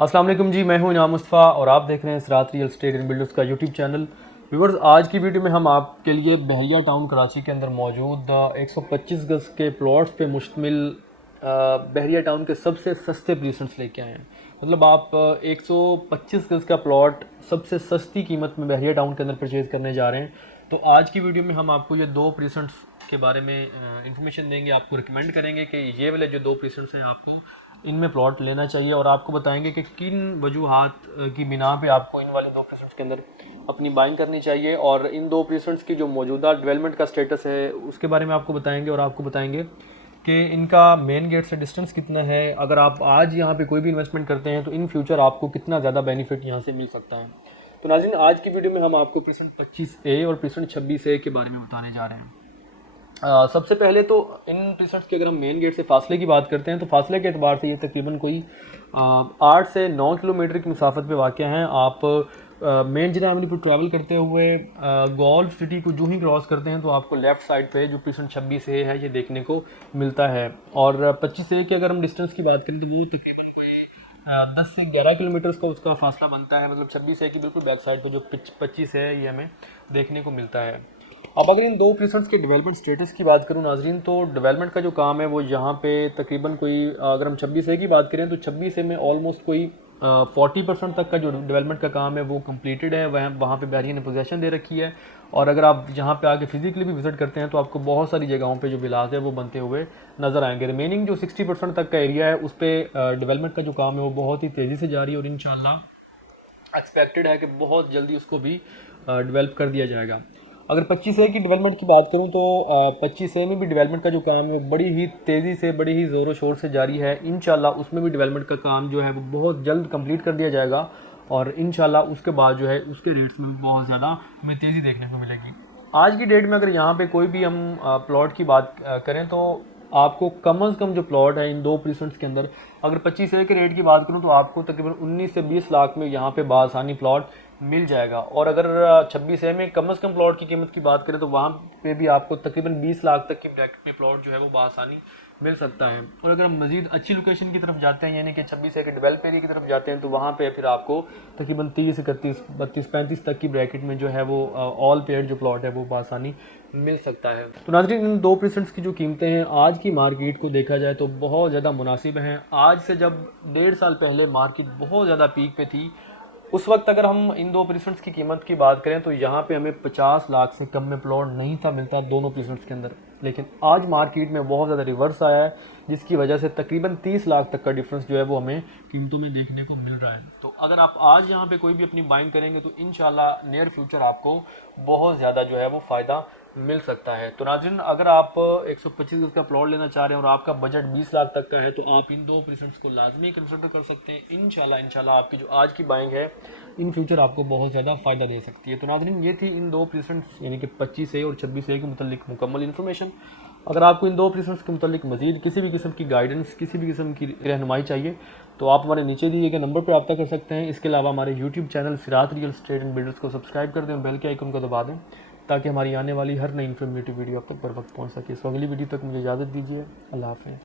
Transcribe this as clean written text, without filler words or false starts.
अस्सलाम वालेकुम जी, मैं हूं इनाम मुस्तफ़ा और आप देख रहे हैं सिरात रियल एस्टेट एंड बिल्डर्स का यूट्यूब चैनल। व्यूअर्स, आज की वीडियो में हम आपके लिए बहरिया टाउन कराची के अंदर मौजूद 125 गज़ के प्लॉट्स पे मुश्तमिल बहरिया टाउन के सबसे सस्ते प्रीसेंट्स लेके आए हैं। मतलब आप 125 गज़ का प्लॉट सबसे सस्ती कीमत में बहरिया टाउन के अंदर परचेज़ करने जा रहे हैं। तो आज की वीडियो में हम आपको ये दो प्रीसेंट्स के बारे में इंफॉर्मेशन देंगे, आपको रिकमेंड करेंगे कि ये वाले जो दो प्रीसेंट्स हैं आपको इनमें प्लॉट लेना चाहिए और आपको बताएंगे कि किन वजूहात की बिना पे आपको इन वाले दो प्रीसेंट्स के अंदर अपनी बाइंग करनी चाहिए और इन दो प्रीसेंट्स की जो मौजूदा डेवलपमेंट का स्टेटस है उसके बारे में आपको बताएंगे और आपको बताएंगे कि इनका मेन गेट से डिस्टेंस कितना है। अगर आप आज यहाँ पे कोई भी इन्वेस्टमेंट करते हैं तो इन फ्यूचर आपको कितना ज़्यादा बेनिफिट यहाँ से मिल सकता है। तो नाज़रीन, आज की वीडियो में हम आपको प्रीसेंट 25A और प्रीसेंट 26A के बारे में बताने जा रहे हैं। सबसे पहले तो इन प्रीसेंट्स की अगर हम मेन गेट से फासले की बात करते हैं तो फासले के एतबार से ये तकरीबन कोई 8 से 9 किलोमीटर की मुसाफत पे वाक़ हैं। आप मेन जिला एवेन्यू पर ट्रैवल करते हुए गोल्फ सिटी को जो ही क्रॉस करते हैं तो आपको लेफ़्ट साइड पे जो प्रीसेंट 26A है ये देखने को मिलता है। और 25A की अगर हम डिस्टेंस की बात करें तो वो तकरीबन कोई 10 से 11 किलोमीटर का उसका फासला बनता है। मतलब 26A की बिल्कुल बैक साइड पर जो 25 है ये हमें देखने को मिलता है। अब अगर इन दो प्रीसेंट्स के डेवलपमेंट स्टेटस की बात करूं नाजरीन, तो डेवलपमेंट का जो काम है वो यहाँ पे तकरीबन कोई अगर हम 26A की बात करें तो 26A में ऑलमोस्ट कोई 40% तक का जो डेवलपमेंट का काम है वो कंप्लीटेड है। वहाँ पे बहरिया ने पोजीशन दे रखी है और अगर आप यहाँ पे आके फिजिकली भी विजिट करते हैं तो आपको बहुत सारी जगहों पे जो विलास है वो बनते हुए नज़र आएंगे। रिमेनिंग जो 60% तक का एरिया है उस पर डेवलपमेंट का जो काम है वो बहुत ही तेज़ी से जारी है और इंशाल्लाह एक्सपेक्टेड है कि बहुत जल्दी उसको भी डेवलप कर दिया जाएगा। अगर 25A की डेवलपमेंट की बात करूं तो 25A में भी डेवलपमेंट का जो काम है बड़ी ही तेज़ी से, बड़ी ही ज़ोरों शोर से जारी है। इंशाल्लाह उसमें भी डेवलपमेंट का काम जो है वो बहुत जल्द कंप्लीट कर दिया जाएगा और इंशाल्लाह उसके बाद जो है उसके रेट्स में बहुत ज़्यादा हमें तेज़ी देखने को मिलेगी। आज की डेट में अगर यहाँ पे कोई भी हम प्लॉट की बात करें तो आपको कम अज़ कम जो प्लॉट है इन दो प्रीसेंट्स के अंदर, अगर 25A के रेट की बात करूं तो आपको तकरीबन 19 से 20 लाख में यहाँ पे बासानी प्लॉट मिल जाएगा। और अगर 26A में कम अज़ कम प्लॉट की कीमत की बात करें तो वहाँ पे भी आपको तकरीबन 20 लाख तक की ब्रैकेट में प्लॉट जो है वो बासानी मिल सकता है। और अगर हम मज़ीद अच्छी लोकेशन की तरफ जाते हैं यानी कि 26A के डेवलप एरिया की तरफ जाते हैं तो वहाँ पे फिर आपको तकरीबन 30, 31, 32, 35 तक की ब्रैकेट में जो है वो ऑल पेड जो प्लॉट है वो बासानी मिल सकता है। तो नाज़रीन, इन दो प्रीसेंट्स की जो कीमतें हैं आज की मार्केट को देखा जाए तो बहुत ज़्यादा मुनासिब हैं। आज से जब 1.5 साल पहले मार्केट बहुत ज़्यादा पीक पे थी उस वक्त अगर हम इन दो प्रीसेंट्स की कीमत की बात करें तो यहाँ पे हमें 50 लाख से कम में प्लॉट नहीं था मिलता दोनों प्रीसेंट्स के अंदर। लेकिन आज मार्केट में बहुत ज़्यादा रिवर्स आया है जिसकी वजह से तकरीबन 30 लाख तक का डिफरेंस जो है वो हमें कीमतों में देखने को मिल रहा है। तो अगर आप आज यहाँ पे कोई भी अपनी बाइंग करेंगे तो इंशाल्लाह नियर फ्यूचर आपको बहुत ज़्यादा जो है वो फ़ायदा मिल सकता है। तो नाज़रीन, अगर आप 125 गज़ का प्लॉट लेना चाह रहे हैं और आपका बजट 20 लाख तक का है तो आप इन दो प्रीसेंट्स को लाजमी कंसिडर कर सकते हैं। इंशाल्लाह आपकी जो आज की बाइंग है इन फ्यूचर आपको बहुत ज़्यादा फ़ायदा दे सकती है। तो नाज़रीन, ये थी इन दो प्रीसेंट्स यानी कि 25A और 26A के मुतालिक मुकम्मल इन्फॉर्मेशन। अगर आपको इन दो प्रीसेंट्स के मुतालिक मज़ीद किसी भी किस्म की गाइडेंस, किसी भी किस्म की रहनुमाई चाहिए तो आप हमारे नीचे दिए गए नंबर पर रब्ता कर सकते हैं। इसके अलावा हमारे यूट्यूब चैनल सिरात रियल एस्टेट एंड बिल्डर्स को सब्सक्राइब कर दें और बेल के आइकन को दबा दें ताकि हमारी आने वाली हर नई इन्फॉर्मेटिव वीडियो आप तक बर वक्त पहुँच सके। सो अगली वीडियो तक मुझे इजाज़त दीजिए। अल्लाह हाफ़िज़।